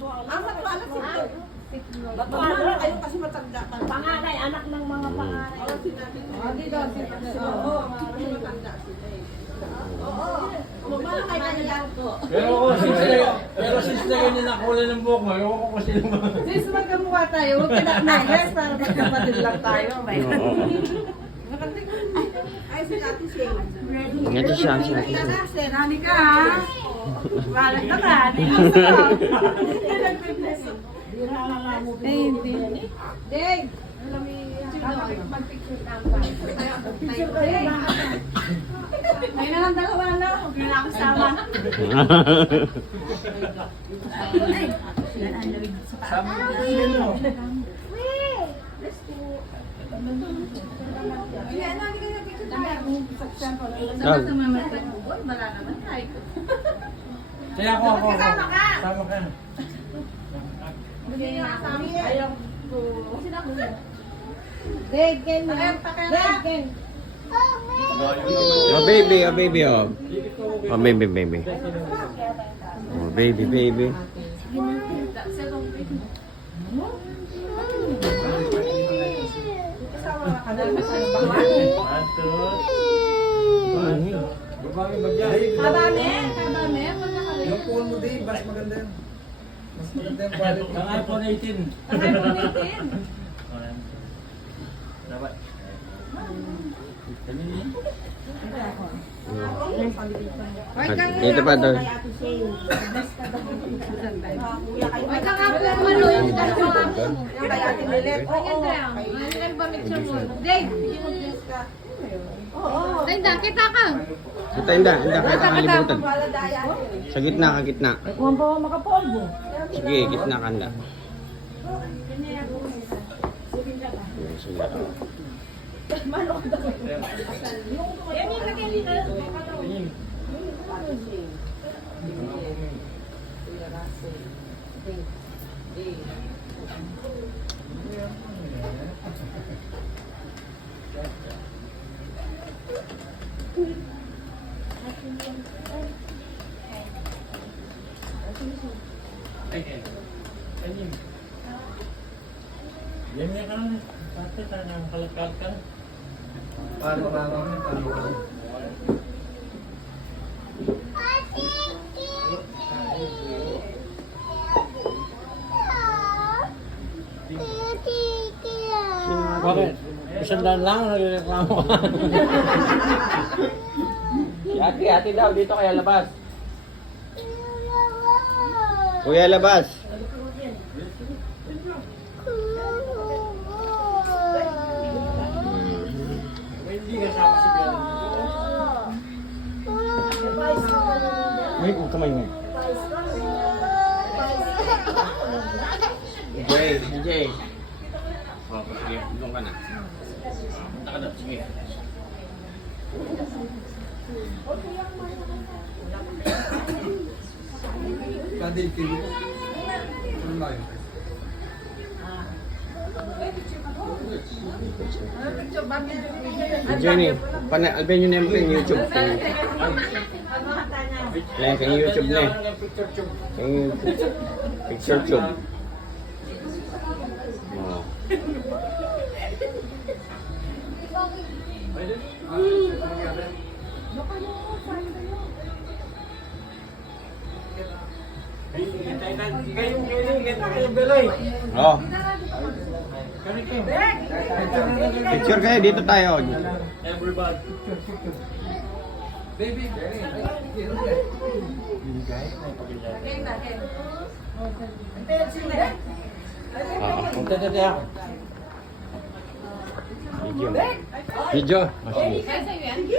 Matwala si Ito. Matwala kayo kasi matanda pa. Panganay, anak ng mga panganay. Oo, sinabi ko. Oo, matanda sila eh. Oo. Mamala kayo kanila ko. Pero since na ganyan ang kulay ng buhok mo, ewan ko kasi naman. Sis, magkamukha tayo. Huwag ka na nayas para magkapatid lang tayo. Ay, si Ate Shane. Ito siya, si Ate Kaya Shane. na, Shane, hani ka ha? Walang ka na, di mo sa. Eh, hindi. Dave! Mag-picture kayo. May na lang dalawa na. Huwag na ako sama. Sabi ko din mo. Kaya ako. Kasama ka. Sama ka. Ayaw ko. Dave, Ken na. Dave, Ken. Oh, baby, oh, baby, oh. Oh, baby, baby. Oh, baby, baby. Babae ba dyan? Kabame, kabame. Yung phone mo din, mas maganda yan. Mas maganda yung quality. Ang iPhone 18. Dapat. Dito pa doon. Ay, ka nga po, Manu. Yung kay Ate Lilet. Oo. Dave, Linda, kita ka. Kita, Inda, kahit nakalimutan. Wala daya. Sa gitna, ka gitna. Huwag pa makapolvo. Sige, gitna ka, Inda. Sige. Yan niya ka lang. Pati tayo ng kalakal ka. Paano ba naman? Paano ba? Bakit? Isang daan lang, nagreklamo ka. Si ate daw, dito kaya labas. Kuya, labas. Hindi kasama si Bella. May kamay mo. DJ. Oh, sige, doon ka na. Punta ka doon, sige. Kadil kilo. Ano ba yun? Jenny, alben nyo na yung YouTube. Kaya YouTube na eh. Kaya Picture tube. Oh. Kayong Beloy. Oh, Kani kayo. picture kayo, dito tayo. Everybody. Baby. Punta na tayo. Video. Video.